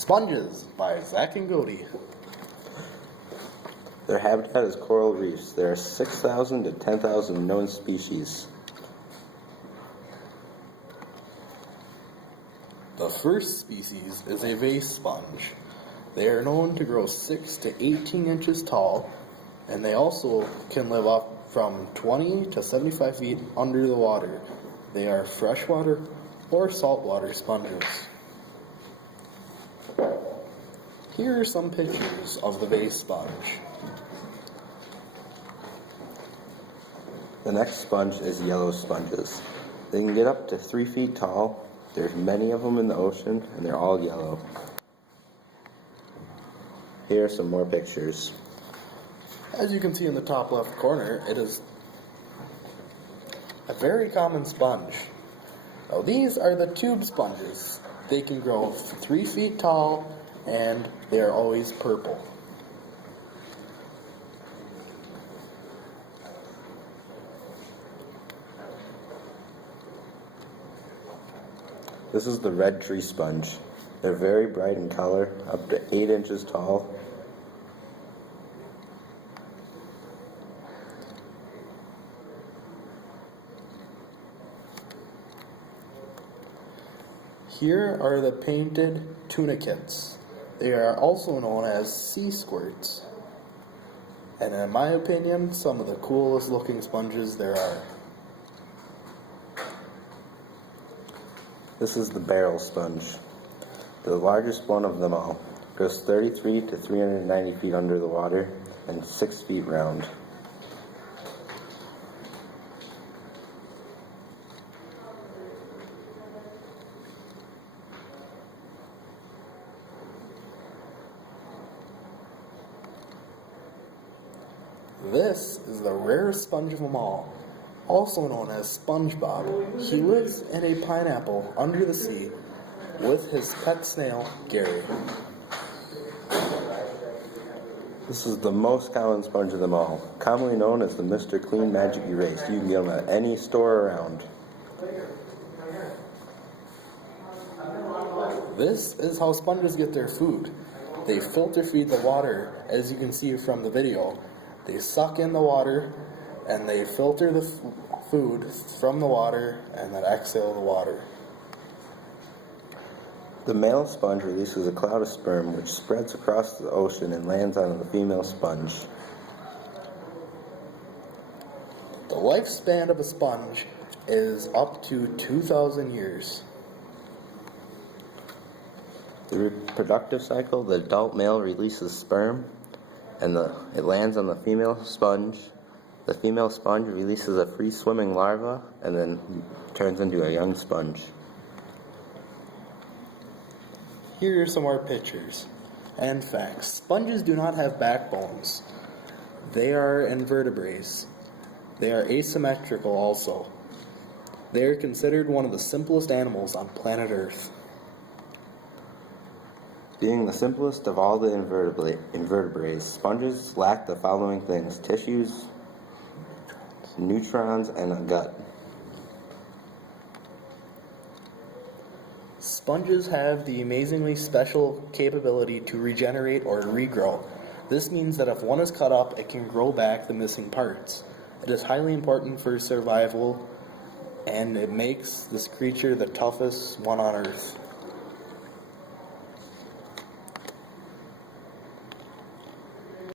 Sponges by Zach and Cody. Their habitat is coral reefs. There are 6,000 to 10,000 known species. The first species is a vase sponge. They are known to grow 6 to 18 inches tall, and they also can live up from 20 to 75 feet under the water. They are freshwater or saltwater sponges. Here are some pictures of the vase sponge. The next sponge is yellow sponges. They can get up to 3 feet tall. There's many of them in the ocean, and they're all yellow. Here are some more pictures. As you can see in the top left corner, it is a very common sponge. Now these are the tube sponges. They can grow 3 feet tall, and they are always purple. This is the red tree sponge. They're very bright in color, up to 8 inches tall. Here are the painted tunicates. They are also known as sea squirts. And in my opinion, some of the coolest looking sponges there are. This is the barrel sponge, the largest one of them all. Goes 33 to 390 feet under the water and 6 feet round. This is the rarest sponge of them all, also known as SpongeBob. He lives in a pineapple under the sea with his pet snail, Gary. This is the most common sponge of them all, commonly known as the Mr. Clean Magic Erase. You can get them at any store around. This is how sponges get their food. They filter feed the water, as you can see from the video. They suck in the water, and they filter the food from the water, and then exhale the water. The male sponge releases a cloud of sperm which spreads across the ocean and lands on the female sponge. The lifespan of a sponge is up to 2,000 years. The reproductive cycle, the adult male releases sperm, and it lands on the female sponge. The female sponge releases a free-swimming larva and then turns into a young sponge. Here are some more pictures and facts. Sponges do not have backbones. They are invertebrates. They are asymmetrical also. They are considered one of the simplest animals on planet Earth. Being the simplest of all the invertebrates, sponges lack the following things: tissues, neutrons, and a gut. Sponges have the amazingly special capability to regenerate or regrow. This means that if one is cut up, it can grow back the missing parts. It is highly important for survival, and it makes this creature the toughest one on Earth.